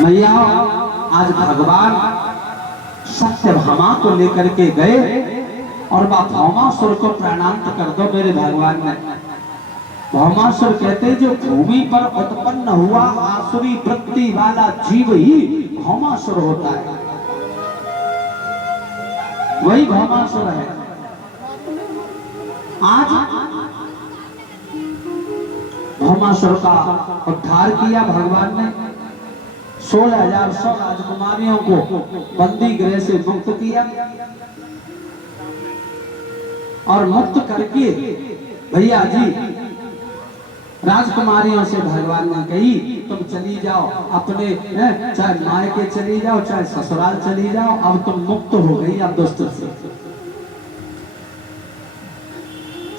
मैया आज भगवान सत्यभामा को लेकर के गए और भौमासुर को प्रणाम कर दो मेरे भगवान ने। भौमासुर कहते जो भूमि पर उत्पन्न हुआ आसुरी वृत्ति वाला जीव ही भौमासुर होता है, वही भौमासुर है। आज भौमासुर का उद्धार किया भगवान ने। 16,000 राजकुमारियों को बंदी गृह से मुक्त किया और मुक्त करके भैया जी राजकुमारियों से भगवान ने कही तुम चली जाओ अपने, चाहे मायके चली जाओ चाहे ससुराल चली जाओ, अब तुम मुक्त हो गई अब दुष्ट से।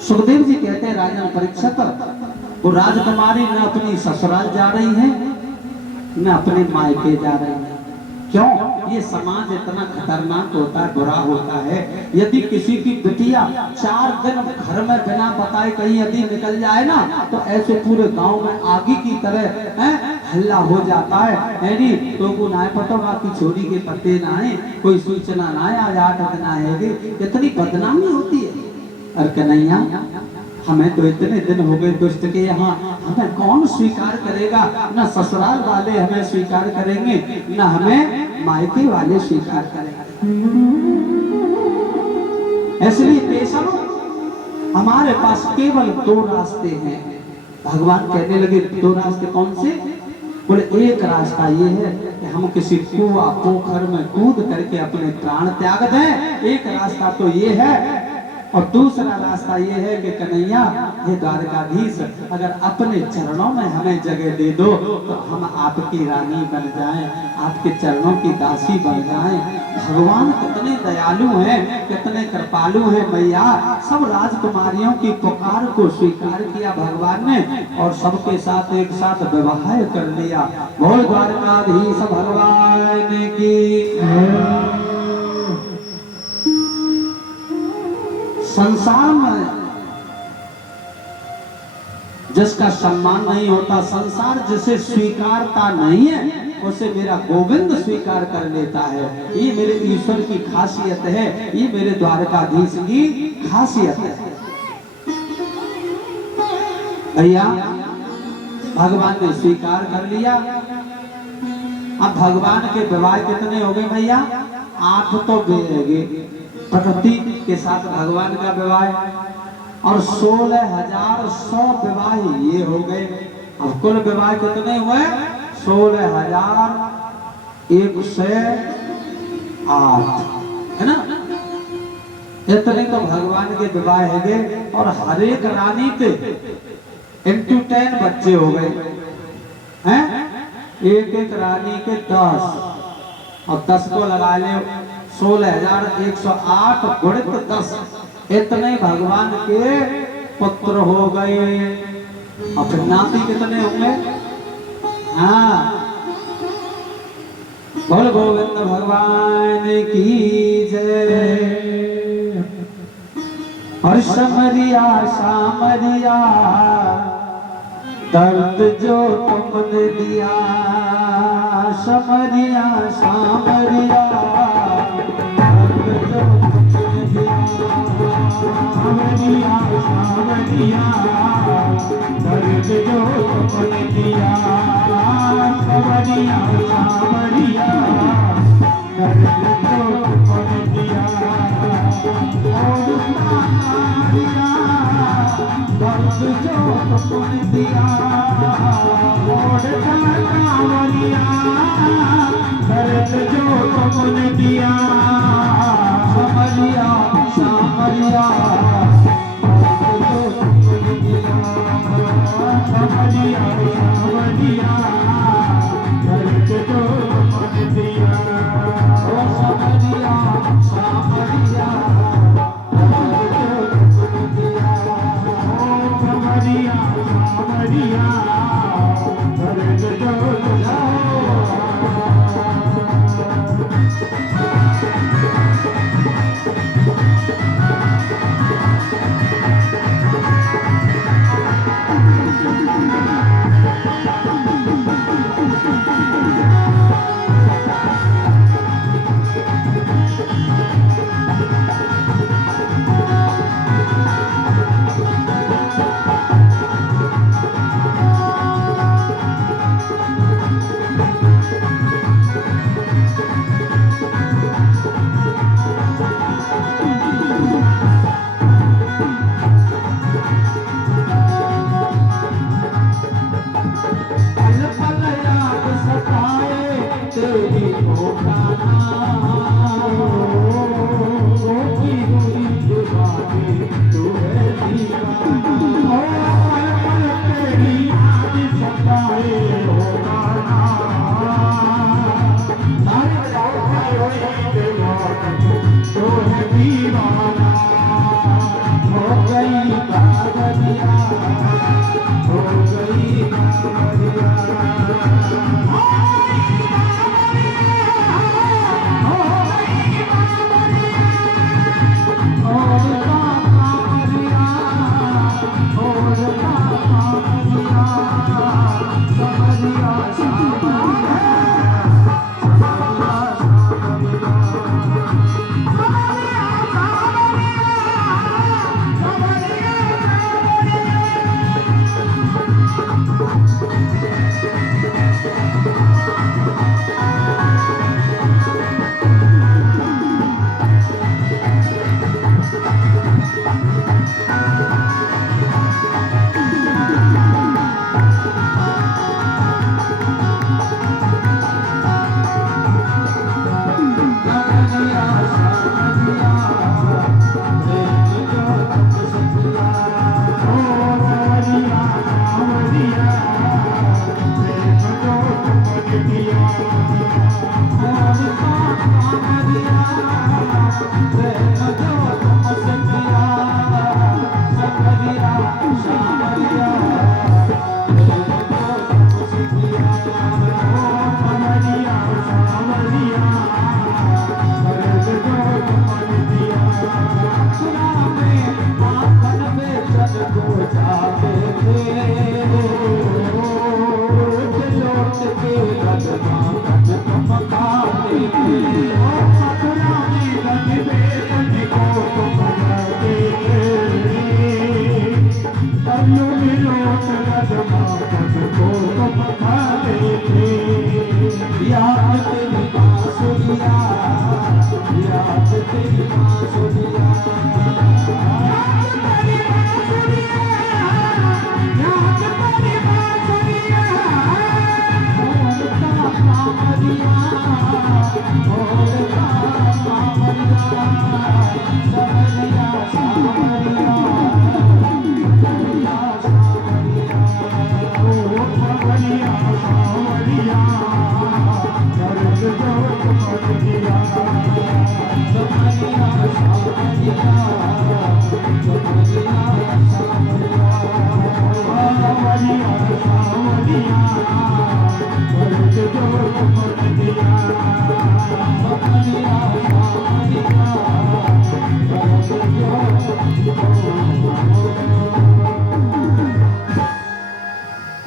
सुखदेव जी कहते हैं राजन परीक्षित, वो राजकुमारी न अपनी ससुराल जा रही है न अपने मायके जा रही है। क्यों? ये समाज इतना खतरनाक होता है, बुरा होता है। यदि किसी की बिटिया 4 दिन घर में बिना बताए कहीं यदि निकल जाए ना तो ऐसे पूरे गांव में आगे की तरह हल्ला हो जाता है। तो को ना पता बाकी छोरी के पत्ते ना आए, कोई सूचना ना आए, आज 8 दिन आएगी, इतनी बदनामी होती है। और कन्हैया हमें तो इतने दिन हो गए दुष्ट के यहाँ, हमें कौन स्वीकार करेगा? न ससुराल वाले हमें स्वीकार करेंगे न हमें मायके वाले स्वीकार करेंगे। इसलिए पेशव हमारे पास केवल 2 रास्ते हैं। भगवान कहने लगे 2 रास्ते कौन से? बोले एक रास्ता ये है कि हम किसी कुआं पोखर में कूद करके अपने प्राण त्याग दें, एक रास्ता तो ये है। और दूसरा रास्ता ये है कि कन्हैया ये द्वारकाधीश अगर अपने चरणों में हमें जगह दे दो तो हम आपकी रानी बन जाएं, आपके चरणों की दासी बन जाएं। भगवान कितने दयालु हैं, कितने कृपालु हैं मैया। सब राजकुमारियों की पुकार को स्वीकार किया भगवान ने और सबके साथ एक साथ विवाह कर लिया। बोल द्वारकाधीश भगवान की। संसार में जिसका सम्मान नहीं होता, संसार जिसे स्वीकारता नहीं है उसे मेरा गोविंद स्वीकार कर लेता है। ये मेरे ईश्वर की खासियत है, ये मेरे द्वारकाधीश की खासियत है। भैया भगवान ने स्वीकार कर लिया। अब भगवान के विवाह कितने हो गए भैया? 8 तो गए प्रकृति के साथ भगवान का विवाह और 16,100 विवाह ये हो गए। अब कुल विवाह कितने हुए? 16,108 है ना। इतने तो भगवान के विवाह है गए और हर एक रानी पे into 10 बच्चे हो गए हैं। एक रानी के 10 और 10 को लगा ले 16,108 गुणित 10, इतने भगवान के पुत्र हो गए। और फिर नाती कितने होंगे? हाँ, बोल गोविंद भगवान की जय। और समरिया सामरिया दर्द जो तुमने दिया, समरिया सामरिया सावरिया सावरिया दर्द जो तुमने दिया, सावरिया सावरिया दर्द जो तुमने दिया। दर्द जो तुमने दिया, सावरिया दर्द जो तुमने दिया, सावरिया सावरिया सावरिया सावरिया दर्द जो तुमने दिया, सावरिया सावरिया दर्द जो तुमने दिया, सावरिया सावरिया दर्द जो तुमने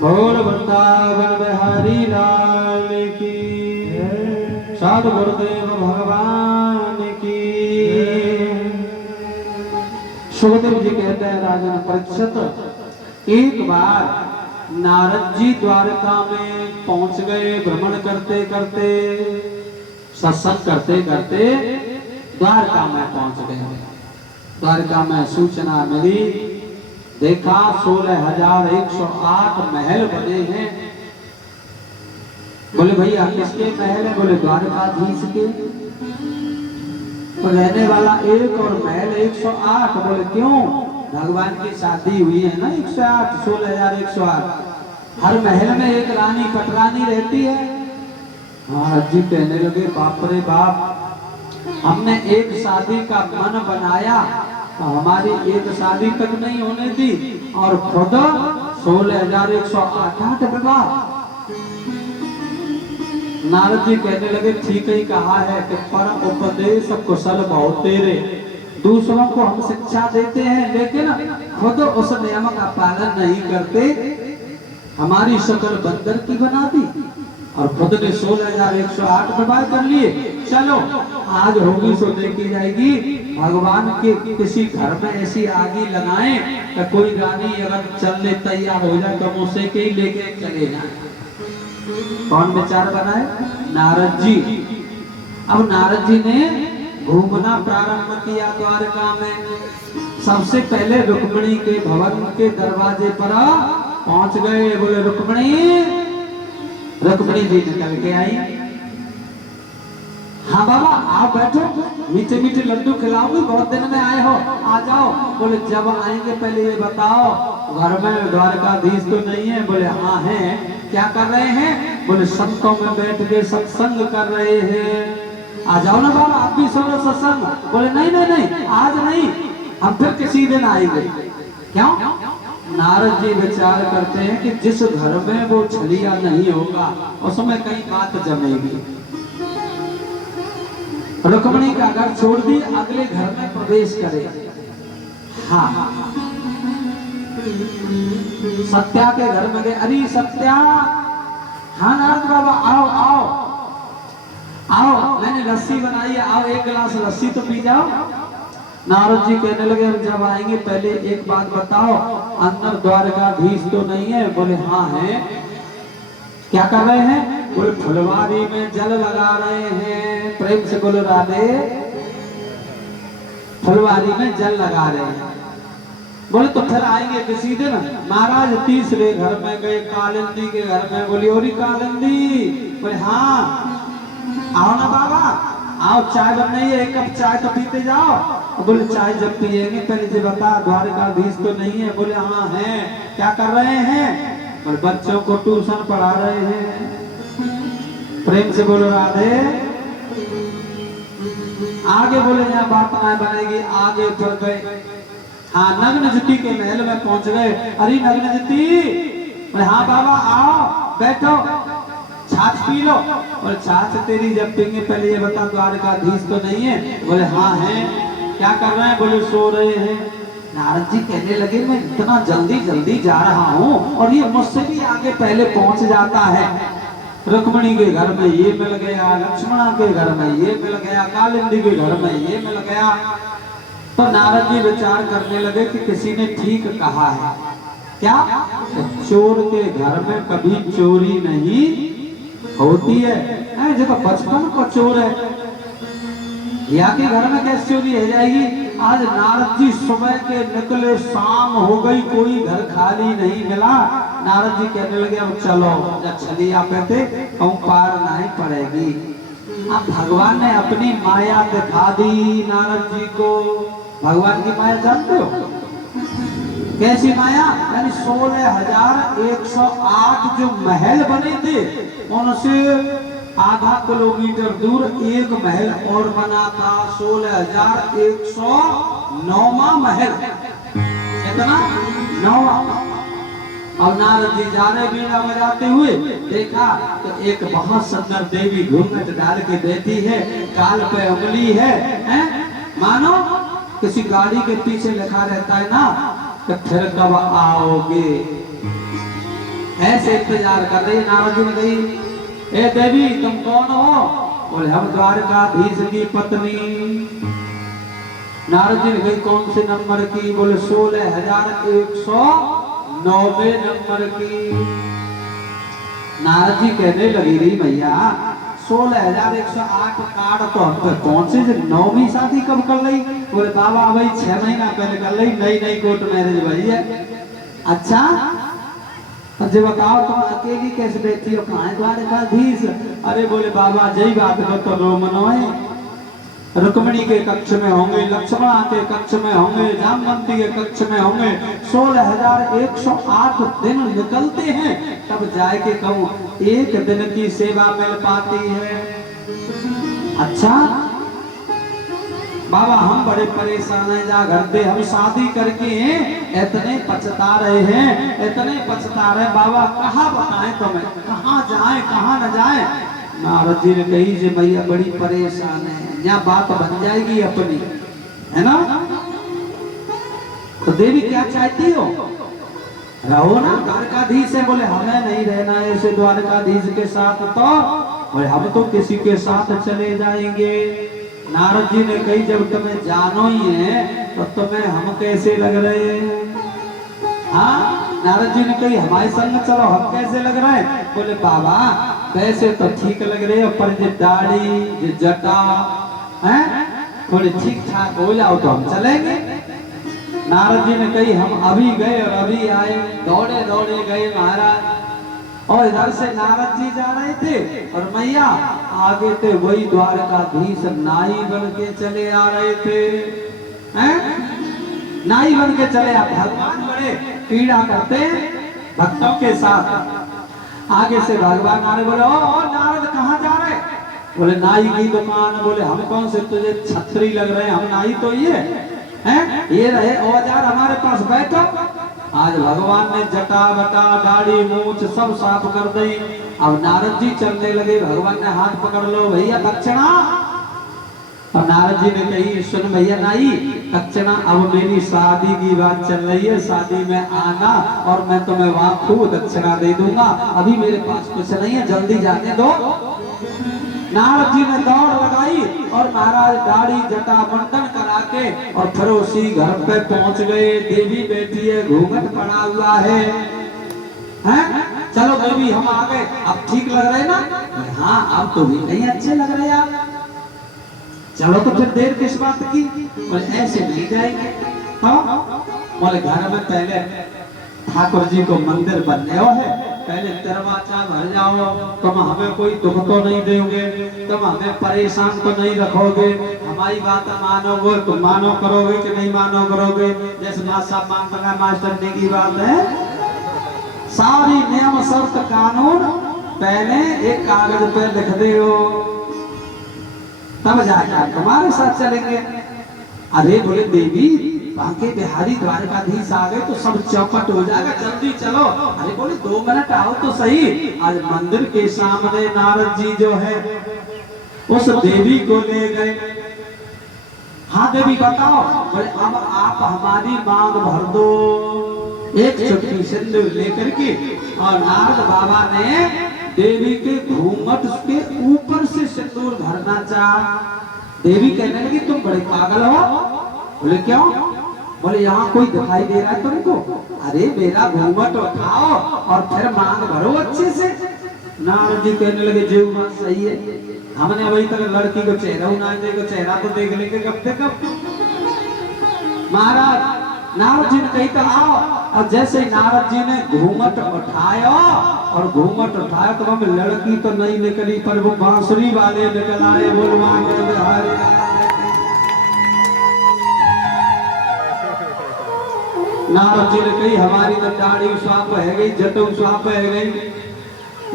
बोल वृंदावन बिहारी लाल की, साधु गुरुदेव भगवान की। सुखदेव जी कहते हैं राजन परीक्षित, एक बार नारद जी द्वारका में पहुंच गए। भ्रमण करते करते, सत्संग करते करते द्वारका में पहुंच गए। द्वारका में सूचना मिली, देखा 16,108 महल बने हैं। बोले भैया किसके महल है? बोले द्वारकाधीश के। तो रहने वाला एक और महल 108। बोले क्यों? भगवान की शादी हुई है ना 108, 16,108। हर महल में एक रानी पटरानी रहती है। महाराज जी कहने लगे बाप रे बाप, हमने एक शादी का मन बनाया तो हमारी एक शादी तक नहीं होने दी और खुद 16,108 विवाह। नारद जी कहने लगे ठीक ही कहा है कि पर उपदेश कुशल बहुत तेरे। दूसरों को हम शिक्षा देते हैं लेकिन खुद उस नियम का पालन नहीं करते। हमारी शक्ल बंदर की बना दी और खुद ने 16,108 विवाह कर लिए। चलो आज होगी सो देखी जाएगी। भगवान के किसी घर में ऐसी आगी लगाएं कि कोई रानी अगर चलने तैयार हो जाए तो उसे के ही लेके चले जाए। कौन विचार बनाए? नारद जी। अब नारद जी ने घूमना प्रारंभ किया द्वारका में। सबसे पहले रुक्मिणी के भवन के दरवाजे पर पहुंच गए। बोले रुक्मिणी। रुक्मिणी जी निकल के आई। हाँ बाबा आप बैठो, मीठे मीठे लड्डू खिलाऊंगी, बहुत दिन में आए हो, आ जाओ। बोले जब आएंगे पहले ये बताओ घर में द्वारकाधीश तो नहीं है? बोले हाँ है। क्या कर रहे हैं? बोले संतों में बैठ के सत्संग कर रहे हैं। आ जाओ ना बाबा आप भी सुनो सत्संग। बोले नहीं नहीं नहीं आज नहीं, हम फिर किसी दिन आएंगे। क्यों? नारद जी विचार करते हैं कि जिस घर में वो छलिया नहीं होगा उसमें कई बात जमेगी। रुक्मिणी का घर छोड़ दी, अगले घर में प्रवेश करे। हाँ सत्या के घर में गए। अरे सत्या गिलास लस्सी तो पी जाओ। नारद जी कहने लगे हम जब आएंगे पहले एक बात बताओ, अंदर द्वारकाधीश तो नहीं है? बोले हाँ है। क्या कर रहे हैं? बोले फुलवारी में जल लगा रहे हैं। प्रेम से बोलो राधे। फुलवारी में जल लगा रहे हैं। बोले तो फिर आएंगे किसी दिन। महाराज तीसरे घर में गए, कालिंदी के घर में। बोली और कालिंदी। बोले हाँ आओ ना बाबा आओ, चाय बन रही है, एक कप चाय तो पीते जाओ। बोले चाय जब पिएंगे पहले से बता द्वारकाधीश तो नहीं है? बोले हाँ है। क्या कर रहे हैं? बोले बच्चों को ट्यूशन पढ़ा रहे हैं। प्रेम से बोलो राधे। आगे बोले यहाँ बात ना बनेगी। आगे चल गए। हाँ नग्नजिती के महल में पहुंच गए। अरे नग्नजिती। बोले हाँ बाबा आओ बैठो, छाछ पी लो। और छाछ तेरी जब पीएंगे पहले ये बता द्वारकाधीश तो नहीं है? बोले हाँ है। क्या कर रहे हैं? बोले सो रहे हैं। नारद जी कहने लगे मैं इतना जल्दी जल्दी जा रहा हूँ और ये मुझसे भी आगे पहले पहुंच जाता है। रुक्मिणी के घर में ये मिल गया, लक्ष्मणा के घर में ये मिल गया, कालिंदी के घर में ये मिल गया। तो नारद जी विचार करने लगे कि किसी ने ठीक कहा है। क्या? चोर के घर में कभी चोरी नहीं होती है। देखो बचपन को चोर है, या के घर में कैसे चोरी हो जाएगी? आज नारद जी सुबह के निकले, शाम हो गई, कोई घर खाली नहीं मिला। नारद जी कहने लगे अब चलो, जब चली आप कहूँ पार नहीं पड़ेगी। अब भगवान ने अपनी माया दिखा दी नारद जी को। भगवान की माया जानते हो? कैसी माया? यानी 16,108 जो महल बने थे उनसे आधा किलोमीटर दूर एक महल और बना था। 16,109वां महल। कितना? 9वां। अब नारद जी जा रहे बीड़ा बजाते हुए, देखा तो एक बहुत सुंदर देवी घूंघट डाल के बैठी है, गाल पे उंगली है, मानो किसी गाड़ी के पीछे लिखा रहता है ना कि फिर कब आओगे, ऐसे इंतजार कर रही है। नारद जी ने कही ए देवी तुम कौन हो? बोले हम द्वारकाधीश की पत्नी। नारद जी ने कही कौन से नंबर की? बोले 16,109 नंबर की। नारद जी कहने लगी रही भैया 16,108 कार्ड तो हम पे कौन से 9वीं शादी कब कर ली? बोले बाबा भाई 6 महीना पहले कर ली, नई नई कोर्ट मैरिज भई है। अच्छा जो बताओ तुम अकेली कैसे बैठी हो? कहाँ है द्वारकाधीश? अरे बोले बाबा जय बात करो तो रो मनोए, रुक्मिणी के कक्ष में होंगे, लक्ष्मणा के कक्ष में होंगे, जामवंती के कक्ष में होंगे। 16,108 दिन निकलते हैं तब जाके कहूँ एक दिन की सेवा मिल पाती है। अच्छा बाबा हम बड़े परेशान हैं, जा घर पे हम शादी करके इतने पछता रहे हैं, इतने पछता रहे बाबा, कहाँ बताएं तुम्हें, कहाँ जाएं कहाँ न जाएं। नारद जी ने कही जे भैया बड़ी परेशान है, यहाँ बात बन जाएगी अपनी, है ना? तो देवी क्या चाहती हो? रहो ना द्वारकाधीश है। बोले हमें नहीं रहना है ऐसे द्वारकाधीश के साथ, तो बोले हम तो किसी के साथ चले जाएंगे। नारद जी ने कही जब तुम्हें जानो ही है तो तुम्हें हम कैसे लग रहे हैं? हाँ नारद जी ने कही हमारे संग चलो, हम कैसे लग रहे हैं? बोले बाबा वैसे तो ठीक लग रहे हो, पर जो दाढ़ी जो जटा है थोड़ी ठीक ठाक हो जाओ तो हम चलेंगे। नारद जी ने कही हम अभी गए और अभी आए, दौड़े दौड़े गए महाराज। और इधर से नारद जी जा रहे थे और मैया आगे थे, वही द्वारकाधीश नाई बन के चले आ रहे थे, हैं? नाई बन के चले आ। भगवान बड़े पीड़ा करते भक्तों के साथ। आगे से भगवान आ रहे, बोले ओ नारद कहाँ जा रहे? बोले नाई की दुकान। बोले हम कौन से तुझे छत्री लग रहे हैं, हम नाई तो ये हैं, ये रहे औजार हमारे पास, बैठो। आज भगवान ने जटा बटा दाढ़ी मूछ सब साफ कर दी। अब नारद जी चलने लगे, भगवान ने हाथ पकड़ लो भैया दक्षिणा। और नारद जी ने कही सुन भैया नाई दक्षिणा, अब मेरी शादी की बात चल रही है, शादी में आना और मैं तुम्हें वहां खूब दक्षिणा दे दूंगा, अभी मेरे पास कुछ नहीं है, जल्दी जाने दो। नारद जी ने दौड़ लगाई और महाराज दाढ़ी जटा मंडन करा के और फिर उसी घर पे पहुंच गए। देवी बैठी है, घूंघट पड़ा हुआ है, हैं? चलो देवी हम आ गए, अब ठीक लग रहे ना? हाँ अब तो भी नहीं अच्छे लग रहे आप। चलो तो फिर देर किस बात की? बोले ऐसे नहीं जाएंगे। हाँ बोले घर में पहले ठाकुर जी को मंदिर बनने है, पहले दरवाजा भर जाओ, तुम हमें कोई दुख तो नहीं दोगे, तुम हमें परेशान तो नहीं रखोगे, हमारी बात मानोगे, तुम मानो करोगे कि नहीं मानो करोगे? जैसे मास्टर मानता है मास्टर ने की बात है, सारी नियम शर्त कानून पहले एक कागज पे लिख दो, तब जाकर तुम्हारे साथ चलेंगे। अरे बोले देवी बांके बिहारी द्वारकाधीश आ गए तो सब चौपट हो जाएगा, जल्दी चलो। अरे बोले 2 मिनट आओ तो सही। आज मंदिर के सामने नारद जी जो है उस देवी को ले गए। हाँ देवी बताओ। बोले अब आप हमारी मांग भर दो। एक चुटकी सिंदूर लेकर के और नारद बाबा ने देवी के घूंघट के ऊपर से सिंदूर भरना चाहा। देवी कहने लगी तुम बड़े पागल हो। बोले क्यों? बोले यहाँ कोई दिखाई दे रहा है तुमको? अरे मेरा घूंघट उठाओ और फिर मांग भरो अच्छे से। नारद जी कहने लगे जो बात सही है, हमने अभी तक लड़की को चेहरा ना देखो, चेहरा तो देख लेंगे कब से कब। महाराज नारद जी ने कही तो आओ। और जैसे नारद जी ने घूंघट उठाया और घूंघट उठाया तो वह लड़की तो नहीं निकली पर वो बांसुरी वाले निकल आए। नारद जी ने कही हमारी तो दाढ़ी स्वाप है गई, जटो स्वाप है गई।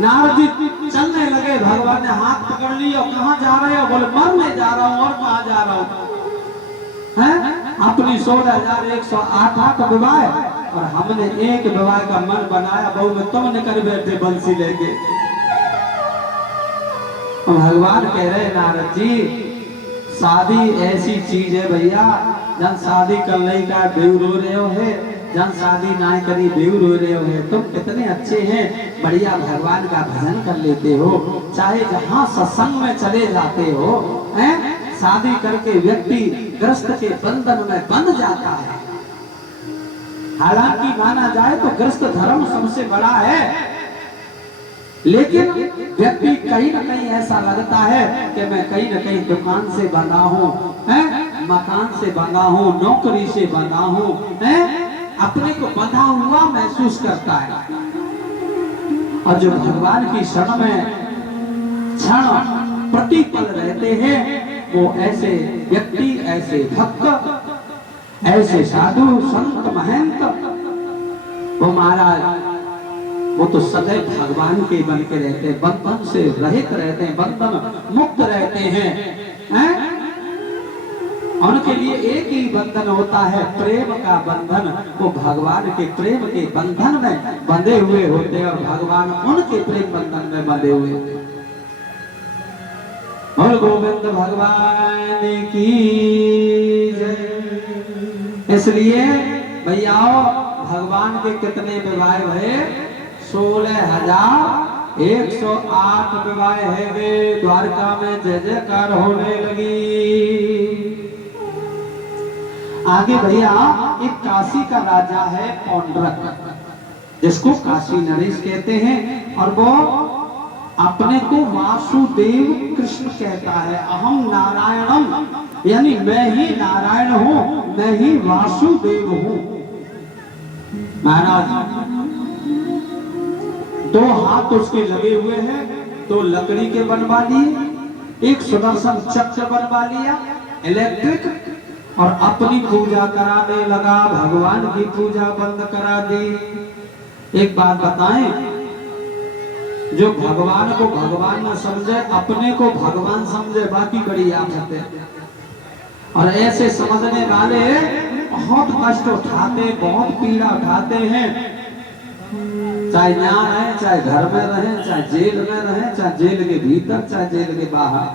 नारद जी चलने लगे, भगवान ने हाथ पकड़ लिया। कहाँ जा रहे हो? बोले मरने जा रहा हूँ। और कहाँ जा रहा हूँ? अपनी 16,108 विवाह और हमने एक विवाह का मन बनाया, बहु में तुम निकल बैठे बंसी लेके। भगवान कह रहे नारद जी शादी ऐसी चीज है भैया, जन शादी कर नहीं का बेऊ रो रहे हो है, जन शादी ना करी बेऊ रो रहे हो है। तुम कितने अच्छे हैं, बढ़िया भगवान का भजन कर लेते हो, चाहे जहाँ सत्संग में चले जाते हो, हैं? शादी करके व्यक्ति ग्रस्त के बंधन में बंध जाता है। हालांकि माना जाए तो ग्रस्त धर्म सबसे बड़ा है, लेकिन व्यक्ति कहीं न कहीं ऐसा लगता है कि मैं कहीं न कहीं दुकान से बंधा हूँ, मकान से बंधा हूँ, नौकरी से बंधा हूँ, अपने को बंधा हुआ महसूस करता है। और जो भगवान की शरण में क्षण प्रतिपल रहते हैं वो ऐसे व्यक्ति, ऐसे भक्त, ऐसे साधु संत महंत, वो महाराज वो तो सदैव भगवान के बन के रहते हैं, बंधन से रहित रहते हैं, बंधन मुक्त रहते हैं। उनके लिए एक ही बंधन होता है, प्रेम का बंधन। वो भगवान के प्रेम के बंधन में बंधे हुए होते हैं और भगवान उनके प्रेम बंधन में बंधे हुए होते हैं। और गोविंद भगवान की जय। इसलिए भैया भगवान के कितने विवाह हुए? 16,108 विवाह है वे। द्वारका में जय जयकार होने लगी। आगे भैया एक काशी का राजा है पौंड्रक, जिसको काशी नरेश कहते हैं, और वो अपने को वासुदेव कृष्ण कहता है। अहम नारायणम, यानी मैं ही नारायण हूँ, मैं ही वासुदेव हूँ। महाराज 2 हाथ उसके लगे हुए हैं, 2 लकड़ी के बनवा लिए, एक सुदर्शन चक्र बनवा लिया इलेक्ट्रिक, और अपनी पूजा कराने लगा, भगवान की पूजा बंद करा दी। एक बात बताएं, जो भगवान को भगवान न समझे, अपने को भगवान समझे, बाकी बड़ी आफत है। और ऐसे समझने वाले बहुत कष्ट उठाते, बहुत पीड़ा उठाते हैं, चाहे यहाँ रहे, चाहे घर में रहे, चाहे जेल में रहे, चाहे जेल के भीतर, चाहे जेल के बाहर।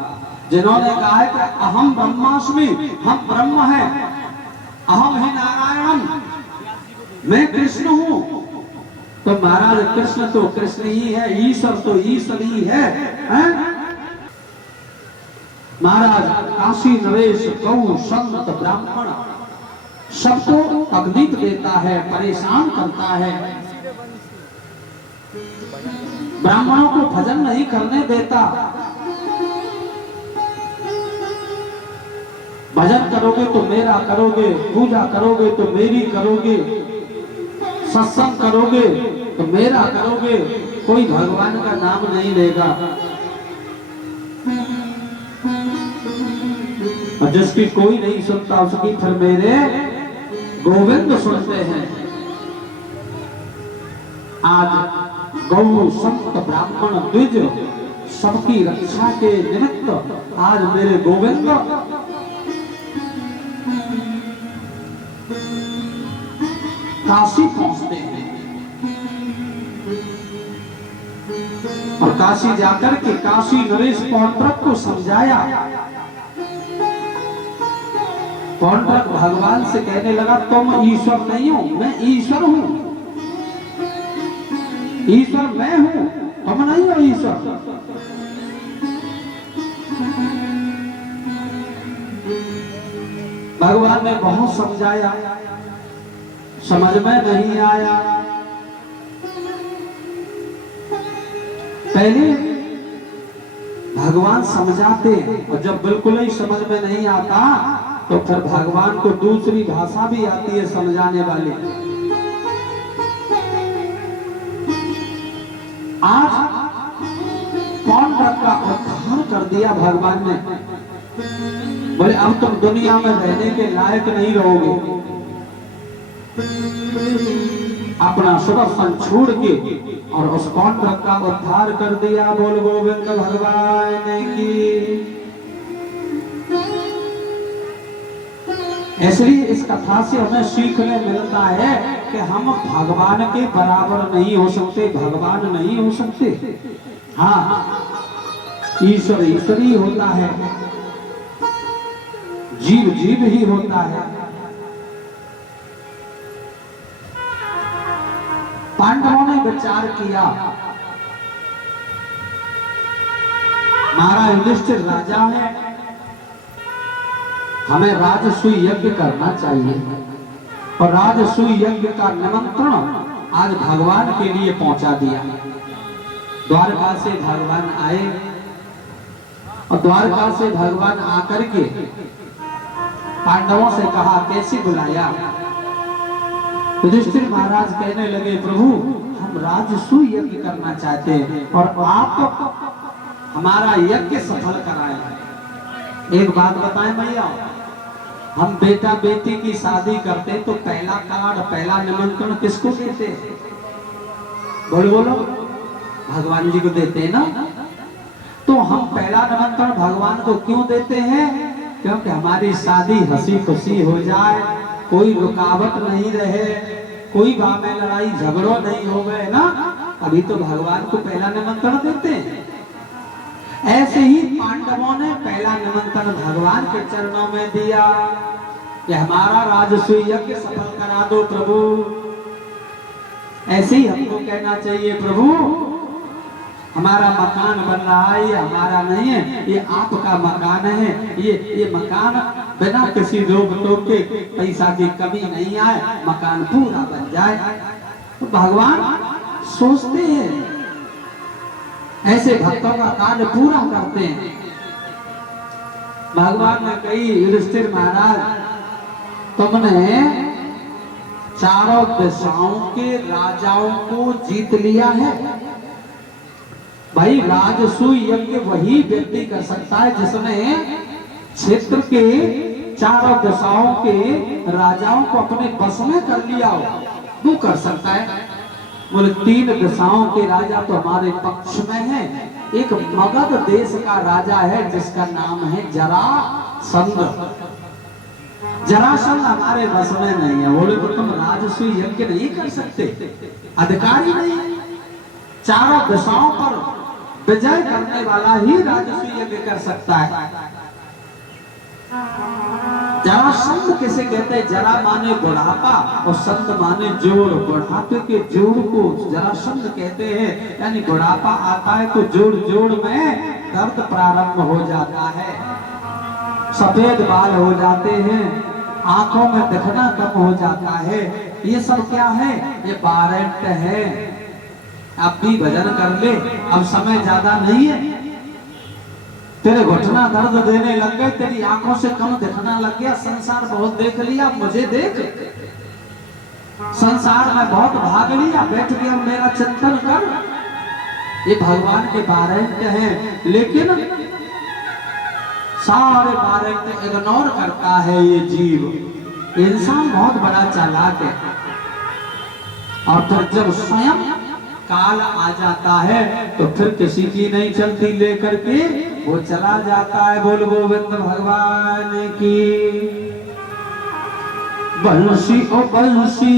जिन्होंने कहा है कि अहम ब्रह्मास्मि, हम ब्रह्म हैं, अहम ही नारायणम, मैं कृष्ण हूँ, तो महाराज कृष्ण तो कृष्ण ही है, ईश्वर तो ईश्वर ही है, महाराज काशी नरेश गौ संत ब्राह्मण सबको तकलीफ देता है, परेशान करता है, ब्राह्मणों को भजन नहीं करने देता। भजन करोगे तो मेरा करोगे, पूजा करोगे तो मेरी करोगे, सत्संग करोगे तो मेरा करोगे, कोई भगवान का नाम नहीं लेगा। और जिसकी कोई नहीं सुनता उसकी फिर मेरे गोविंद सुनते हैं। आज गौ संत ब्राह्मण द्विज सबकी रक्षा के निमित्त आज मेरे गोविंद काशी पहुंचते हैं और काशी जाकर के काशी नरेश पौंड्रक को समझाया। पौंड्रक भगवान से कहने लगा तुम ईश्वर नहीं हो, मैं ईश्वर हूं। ईश्वर मैं हूं, तुम नहीं हो ईश्वर। भगवान ने बहुत समझाया, समझ में नहीं आया। पहले भगवान समझाते और जब बिल्कुल ही समझ में नहीं आता तो फिर भगवान को दूसरी भाषा भी आती है समझाने वाली। आज पौंड्रक का उद्धार कर दिया भगवान ने। बोले अब तुम दुनिया में रहने के लायक नहीं रहोगे। अपना सुदर्शन छोड़ के और उस पौंड्रक का उद्धार कर दिया। बोल गोविंद भगवान की। इसलिए इस कथा से हमें सीखने मिलता है कि हम भगवान के बराबर नहीं हो सकते, भगवान नहीं हो सकते। हाँ, ईश्वर ईश्वर ही होता है, जीव जीव ही होता है। पांडवों ने विचार किया, महाराज युधिष्ठिर राजा है, हमें राजसूय यज्ञ करना चाहिए। और राजसूय यज्ञ का निमंत्रण आज भगवान के लिए पहुंचा दिया। द्वारका से भगवान आए और द्वारका से भगवान आकर के पांडवों से कहा कैसे बुलाया। युधिष्ठिर महाराज कहने लगे प्रभु हम राजसूय यज्ञ करना चाहते हैं और आप हमारा यज्ञ सफल कराएं। एक बात बताएं भैया, हम बेटा बेटी की शादी करते तो पहला कार्ड पहला निमंत्रण किसको देते? बोलो बोलो, भगवान जी को देते ना। तो हम पहला निमंत्रण भगवान को क्यों देते हैं? क्योंकि हमारी शादी हंसी खुशी हो जाए, कोई रुकावट नहीं रहे, कोई बात में लड़ाई झगड़ो नहीं हो गए ना, अभी तो भगवान को पहला निमंत्रण देते हैं। ऐसे ही पांडवों ने पहला निमंत्रण भगवान के चरणों में दिया कि हमारा राजसूय यज्ञ सफल करा दो प्रभु। ऐसे ही हमको कहना चाहिए प्रभु हमारा मकान बन रहा है, ये हमारा नहीं है, ये आपका मकान है। ये मकान बिना किसी रोक टोक के पैसा की कमी नहीं आए, मकान पूरा बन जाए। तो भगवान सोचते हैं, ऐसे भक्तों का कार्य पूरा करते हैं। भगवान ने कही युधिष्ठिर महाराज तुमने चारों दिशाओं के राजाओं को जीत लिया है। भाई राजसूय यज्ञ वही व्यक्ति कर सकता है जिसने क्षेत्र के चारों दिशाओं के राजाओं को अपने बस में कर लिया हो, वो कर सकता है। बोले 3 दिशाओं के राजा तो हमारे पक्ष में हैं। एक मगध देश का राजा है जिसका नाम है जरासंध। जरासंध हमारे बस में नहीं है। बोले तो तुम राजसूय यज्ञ नहीं कर सकते, अधिकारी नहीं। चारों दिशाओं पर विजय करने वाला ही राजसूय यज्ञ कर सकता है। जरासंध किसे कहते हैं? जरा माने बुढ़ापा और संध माने जोड़। बुढ़ापे के जोड़ को जरासंध कहते हैं, यानी बुढ़ापा आता है तो जोड़ जोड़ में दर्द प्रारंभ हो जाता है। सफेद बाल हो जाते हैं, आंखों में दिखना कम हो जाता है। ये सब क्या है? ये वारंट है। अब भी भजन कर ले, अब समय ज्यादा नहीं है। तेरे घुटना दर्द देने लग गए, तेरी आंखों से कम दिखना लग गया, संसार बहुत देख लिया, मुझे देख। संसार में बहुत भाग लिया, बैठ गया, मेरा चिंतन कर। ये भगवान के वारंट हैं, लेकिन सारे वारंट इग्नोर करता है ये जीव। इंसान बहुत बड़ा चालाक है, और फिर जब स्वयं काल आ जाता है तो फिर किसी की नहीं चलती, लेकर के वो चला जाता है। बोल गोविंद भगवान की। बंसी ओ बंसी